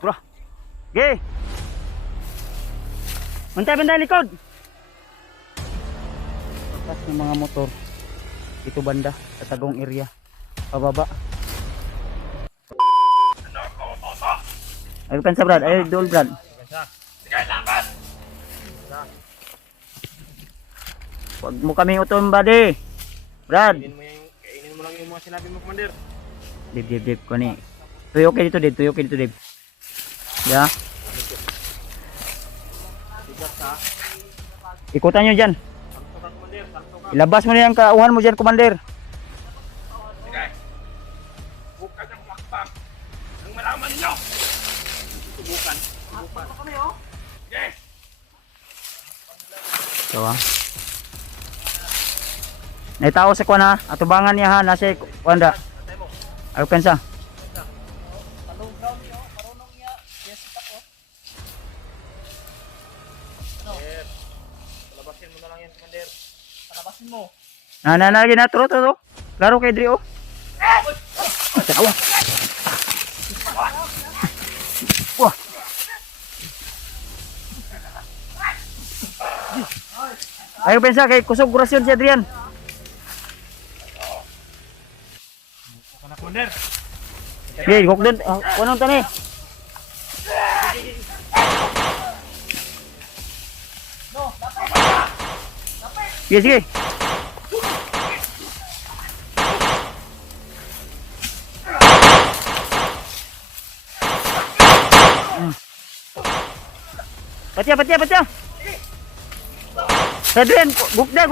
Bro. Ge. Bantay likod. Pas ng mga motor. Dito banda sa Tagong area. Pababa. Ay pensa Brad, ay dol Brad. Wag mo kaming utom buddy. Brad. Kainin mo lang yung mga sinabi mo, Commander. Dib ko ni. Tuyo kayo dito, Dib. Ya. Ikutan nyo dyan. Ilabas mo na yung kauhan mo dyan, Commander. Bukan ang makpak. Ang malaman nyo. Subukan. Yes. So Nay tao sa kuan ha. Atubangan niya ha. Nasa kuanda. Ako pensa. Palabasin mo na lang yan, Commander. Palabasin mo. Lagi na. Tro. Klaro kay Dri oh. Tawa. Wah. Ayo pensa kay kusog kurasyon si Adrian. Kana, Commander. Sige, hok doon. Kuno tani. Sige. Patya. Adrian, gugda.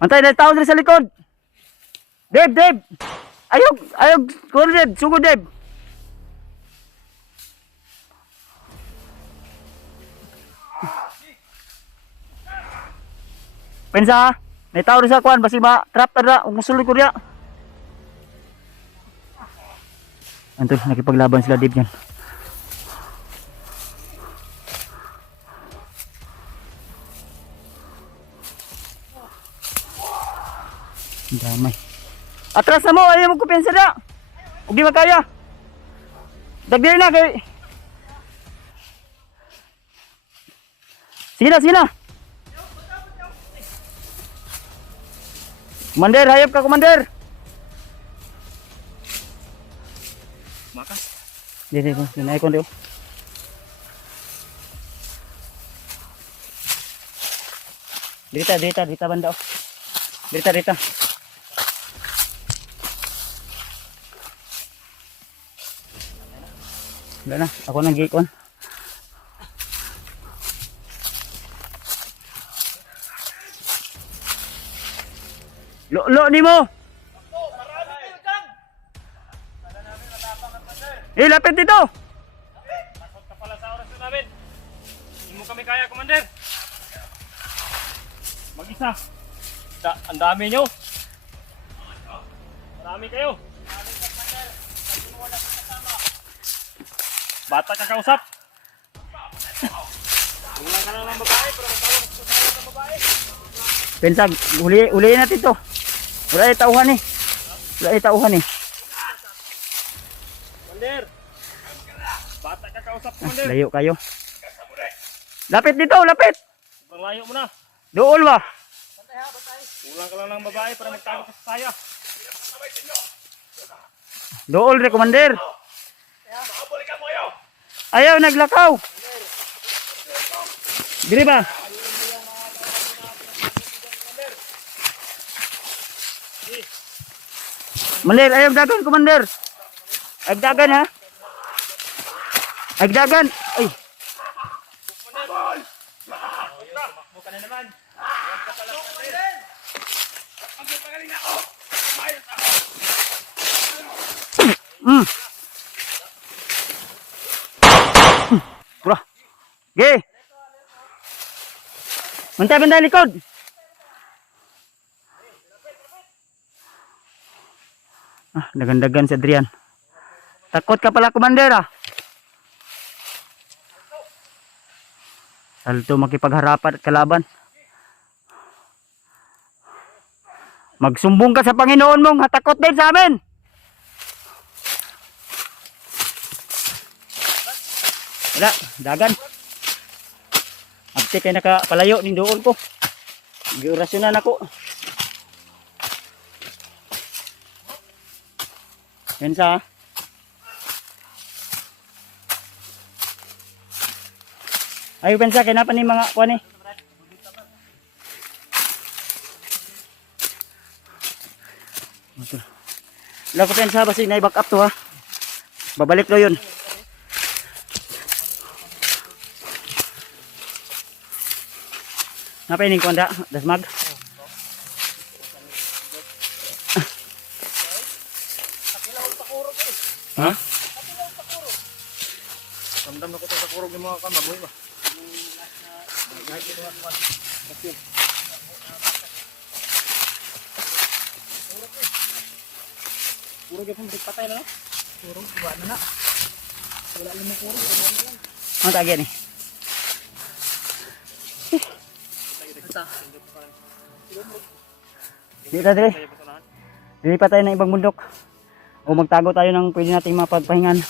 Antay na tao diri sa likod. Deb. Ayog, kuno Deb, sugod Deb. Pensa, may tao diri sa kuan basi ba trap tara ug musulod ko diya. Anto nakipaglaban sila Deb yan. Damay. Atras na mo, ayaw mo kumpensa na. Huwag di makaya. Dagdiri na kay. Sige na. Commander, hayop ka Commander. Makas. Dito, sinay ko dito. Dito banda. Dito. Wala na, ako nang gikon. Lo ni mo. Lapit dito. Takot ka pala sa oras namin. Hindi mo kami kaya, Commander. Mag-isa. Ang dami nyo. Marami kayo. Bata ka kausap. Ulang ka lang ng babae, pero matawag ng babae. Pensag, ulihin natin to. Wala ay tauhan eh. Commander. Bata ka kausap, Commander. Layo kayo. Lapit dito. Sobrang layo mo na. Dool ba? Ulang ka lang ng babae para magtago ka sa saya. Dool re Commander. Ayaw naglakaw. Diri ba? Commander, ayaw dagan Commander. Agdagan ha. Agdagan. Ay. Tumakbo ka na naman. Huwag ka pala, Commander. Ang pagaling ako. Mayos ako. Bro. Ge. Bantay likod. Dagan-dagan si Adrian. Takot ka pala Commander ah. Salto makipagharapan at kalaban. Magsumbong ka sa Panginoon mong hatakot din sa amin. Wala, dagan. Abti kay nakapalayo ning doon ko. Giorasyonan ako. Yan sa. Ayo pensa kay napa ni mga kuan ni. Wala ko pensa basi na i-back up to ha. Babalik daw yun. Napa ini kuanda dasmag. Ha? Ramdam na ko sa kurog ng mga kamaboy ba? Puro gyapon patay na no? Puro buwa na. Wala lang mo puro. Ano tagyan ni? Dito dire. Dili pa tayo ng ibang bundok. O magtago tayo ng pwede nating mapagpahingan.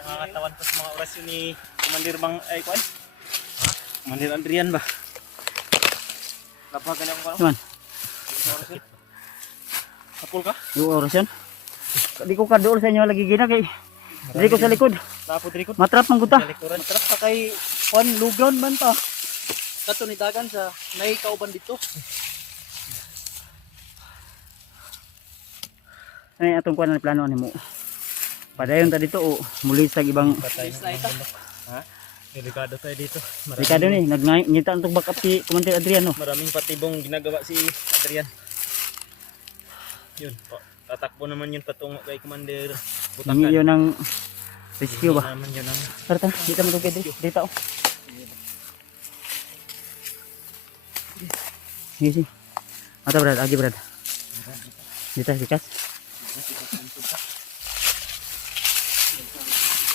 Pangangatawan pa sa mga orasyon ni Commander Bang ay kuan? Ha? Commander Adrian ba? Lapagan ako ka? Naman, Kapul ka? yung orasyon. Di ko kadool sa inyo lagi gina kay dili ko sa likod. Tapos record. Matrap man gud ta. Likuran. Trap pa kay kuan lugawn man ta. Kato ni dagan sa nay kauban dito. Ay atong kuan na plano nimo. Padayon ta dito o muli sa ibang Ha? Delikado tayo dito. Ricardo ni nagnita untuk backup si Commander Adriano. Maraming patibong ginagawa si Adrian. Yun po. Tatakbo naman yun patungo kay Commander Butakan. Hingi yun ng rescue ba? Naman yun ang Sarta, dito mo pwede. Dito oh. Sige, sige. Mata Brad, agi Brad. Dito, sikas.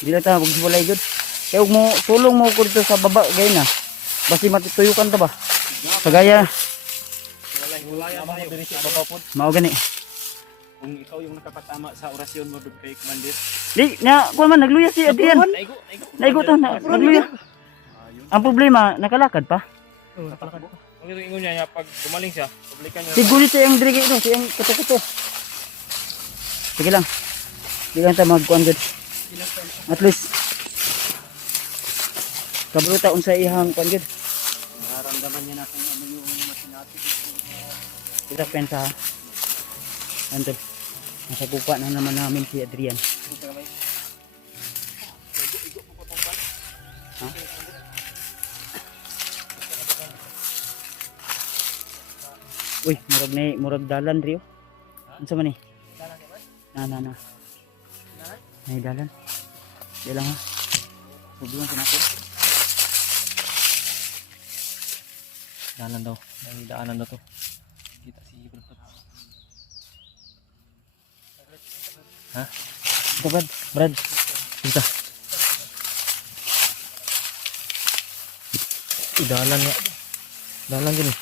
Dito ta, magsibulay good. Kaya huwag mo, tulong mo ko dito sa baba, gaya na. Basi matutuyukan ta ba? Kagaya, wala mo diri sa babaw pod. mao gani. Kung ikaw yung nakapatama sa orasyon mo doon kay Commander. Di, na, kuha man, nagluya si Adrian. Naigo. Naigo to, nagluya. Ang problema, nakalakad pa. Tatakbo. Kung ito ingon niya pag gumaling siya, publikan niya. Siguro siya yung drigi no, siya yung kuto-kuto. Sige lang. Sige lang tayo magkuhan good. At least, kabruta unsa ihang kuhan good. Nararamdaman niya na kung ano yung masinati. Kita pensa ha. Antol. Nasa kupa na naman namin si Adrian. Ha? Uy, murag dalan Rio. Ano sa man eh? Na. Nay dalan. Di lang ha. Huwag lang ako. Daanan daw. May daanan daw to. Kita si Brad. Ha? Ito Brad. Kita. Dalan nga. Dalan din eh.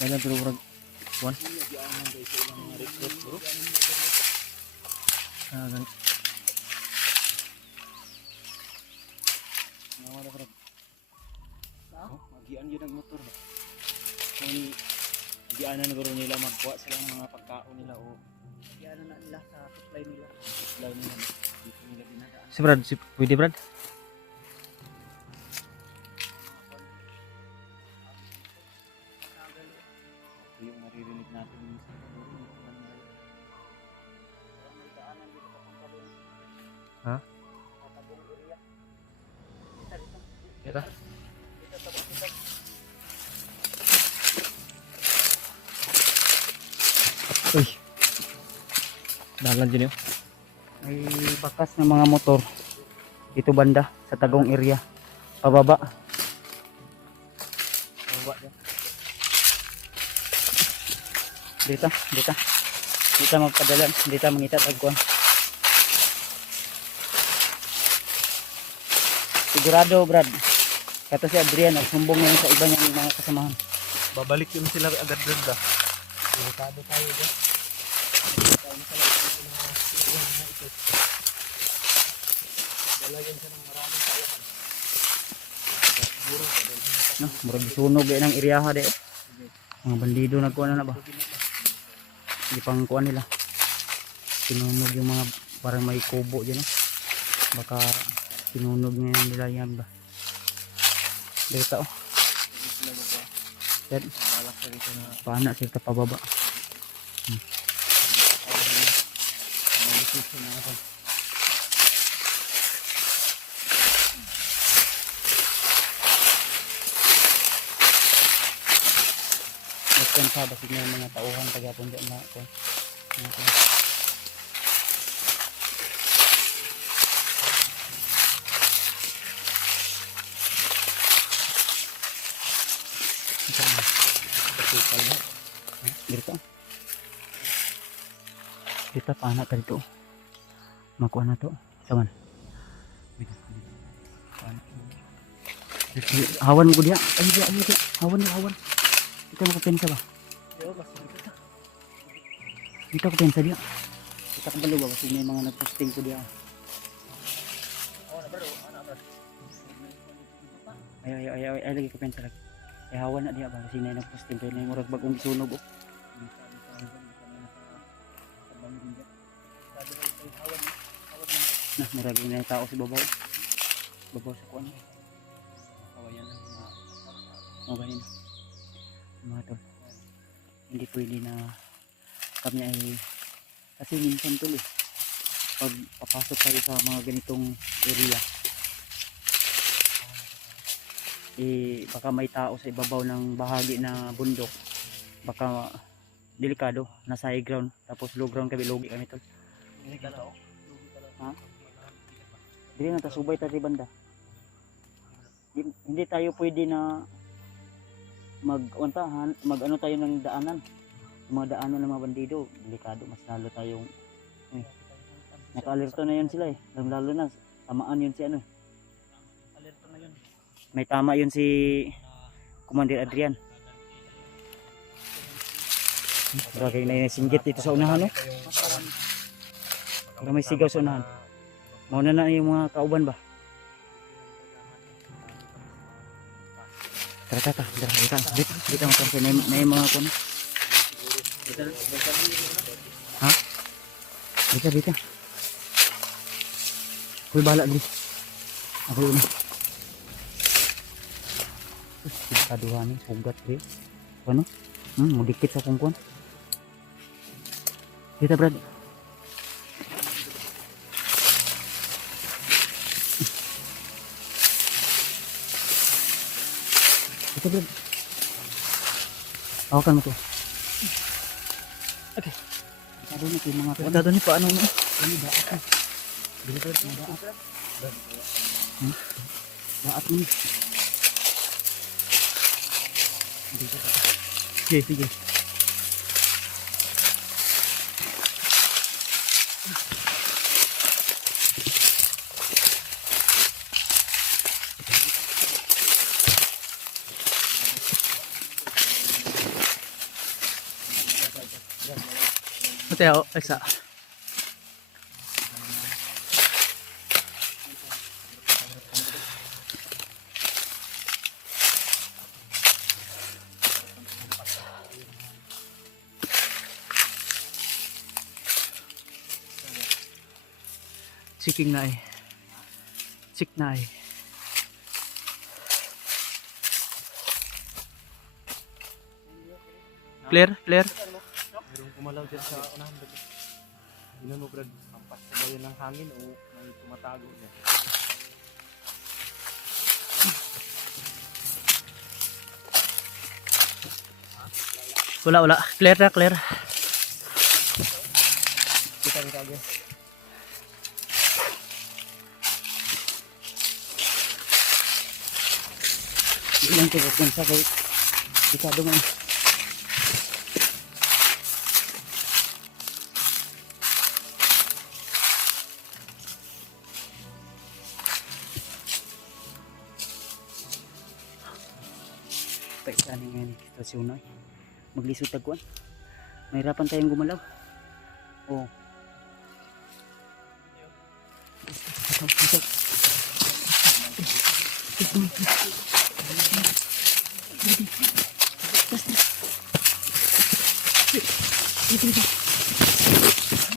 Dalan pero Brad. Kuan. Ah, gan. Magian yun ang motor ba? Kung magianan na garo nila magkuha sila ng mga pagkaon nila o magianan na nila sa supply nila. Supply nila. Dito nila dinadaan. Si Brad, pwede Brad? Ito yung maririnig natin sa ha? Kita? Uy. Dalan dyan yun. May bakas ng mga motor. Dito banda sa Tagong area. Pababa. Pababa dyan. Dito magpadalan, dito mangita tagkuan. Sigurado Brad. Kato si Adrian, sumbong yan sa iba niyang mga kasamahan. Babalik yun sila agad doon ba? Delikado tayo dyan. Dalagyan siya ng maraming kayahan. Siguro, No, murag sunog yan ang iriyaha de. Mga bandido nagkuha na ba? Hindi pang kuha nila. Sinunog yung mga parang may kubo dyan. Baka sinunog ngayon nila yan ba? Dito oh. Yan. balak sa rito na Paana sila pababa. malisip na ako. Nagpunta ba signa yung mga tauhan tagapon dyan na ako. Dito. Dito paana ka dito. Makuha na to. Saman. Hawan ko dia. Ay dia. Hawan. Kita mo ko pensa ba? Dito ko pensa dia. Kita ko balo ba kasi may mga nagposting ko dia. Ay lagi ko pensa lagi. Ay hawan na dia ba kasi may nagposting kay may murag bagong sunog oh. Nah, murag na tao si babaw. Babaw sa kuan. Kawayan lang mga bahin. Mga tol. Hindi pwede na kami ay kasi minsan tol eh. Pag papasok tayo sa mga ganitong area eh baka may tao sa ibabaw ng bahagi na bundok. Baka delikado, nasa high ground tapos low ground kami, logi kami tol. Ha? Hindi na tasubay tayo banda. Hindi tayo pwede na mag-ano tayo ng daanan. Mga daanan ng mga bandido, delikado, mas lalo tayong naka-alerto na yun sila eh. Lalo na tamaan yun si ano. Alerto na yun. May tama yun si Commander Adrian. Bagay na singgit dito sa unahan no. Para may sigaw sa unahan. Mauna na yung mga kauban ba? Tara. Dito mo kasi na yung mga kuno. Ha? Dito. Kuy bala dito. Ako yun. Kaduhan ni sugat dito. Ano? Mudikit sa kungkuan. Dito Brad. Ito Brad. Hawakan mo to. Okay. Masyado na yung mga kuwan. Masyado ni paano no? Ini daat na. Dito Brad, daat. Daat mo. Sige. Mateo, isa. Chiking na eh. Chik na eh. Clear? Mayroong kumalaw dyan sa unahan. Tingnan mo Brad, ampas na ba yun ng hangin o may tumatago niya? Wala. Clear na. Kita guys. Ilang ko kung sa kay ikado mo. isa ni ngayon sitwasyon na. Maglisod tagkuan. Mahirapan tayong gumalaw. Oh. Ito.